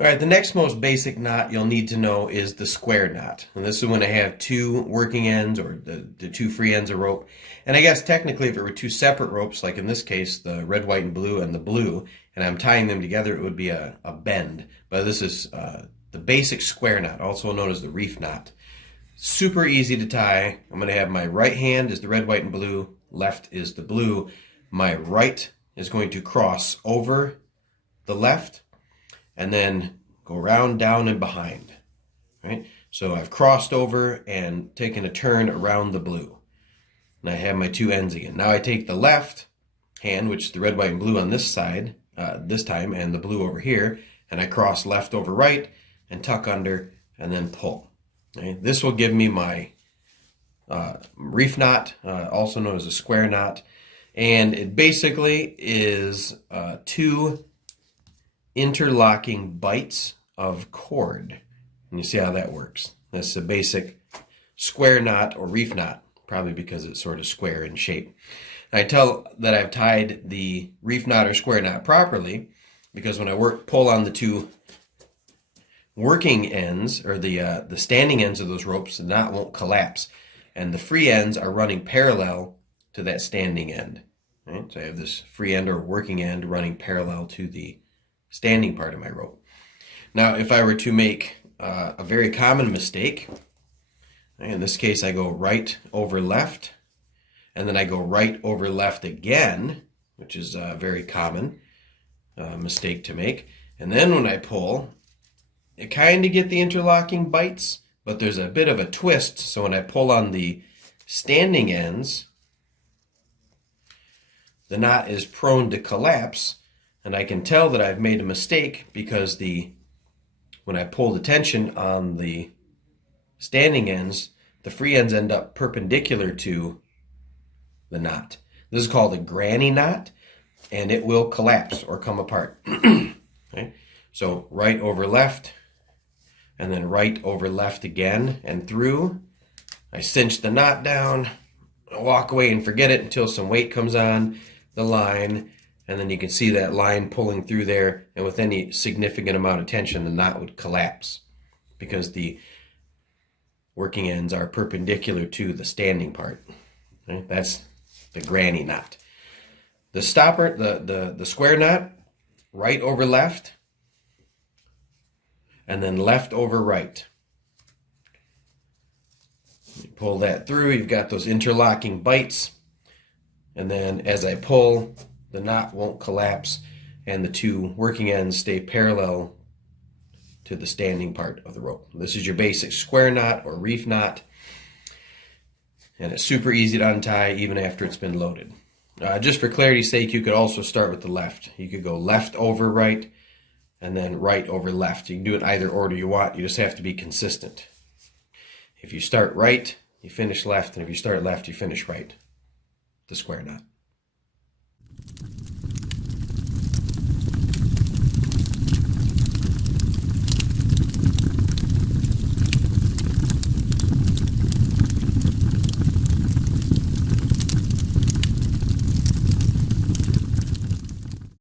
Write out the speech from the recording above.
All right, the next most basic knot you'll need to know is the square knot. And this is when I have two working ends or the two free ends of rope. And I guess technically if it were two separate ropes, like in this case, the red, white, and blue, and I'm tying them together, it would be a bend. But this is the basic square knot, also known as the reef knot. Super easy to tie. I'm going to have my right hand is the red, white, and blue. Left is the blue. My right is going to cross over the left and then go around, down, and behind. Right? So I've crossed over and taken a turn around the blue. And I have my two ends again. Now I take the left hand, which is the red, white, and blue on this side, this time, and the blue over here, and I cross left over right and tuck under and then pull. Okay? This will give me my reef knot, also known as a square knot. And it basically is two interlocking bites of cord. And you see how that works. That's the basic square knot or reef knot, probably because it's sort of square in shape. I tell that I've tied the reef knot or square knot properly because when I pull on the two working ends or the standing ends of those ropes, the knot won't collapse. And the free ends are running parallel to that standing end. Right? So I have this free end or working end running parallel to the standing part of my rope. Now, if I were to make a very common mistake, in this case I go right over left, and then I go right over left again, which is a very common mistake to make. And then when I pull, you kind of get the interlocking bites, but there's a bit of a twist. So when I pull on the standing ends, the knot is prone to collapse. And I can tell that I've made a mistake because when I pull the tension on the standing ends, the free ends end up perpendicular to the knot. This is called a granny knot, and it will collapse or come apart. Okay? So right over left, and then right over left again and through. I cinch the knot down, walk away and forget it until some weight comes on the line. And then you can see that line pulling through there, and with any significant amount of tension, the knot would collapse because the working ends are perpendicular to the standing part. Okay? That's the granny knot. The stopper, the square knot, right over left, and then left over right. You pull that through, you've got those interlocking bites, and then as I pull, the knot won't collapse and the two working ends stay parallel to the standing part of the rope. This is your basic square knot or reef knot, and it's super easy to untie even after it's been loaded. Just for clarity's sake, you could also start with the left. You could go left over right and then right over left. You can do it either order you want. You just have to be consistent. If you start right, you finish left, and if you start left, you finish right. The square knot.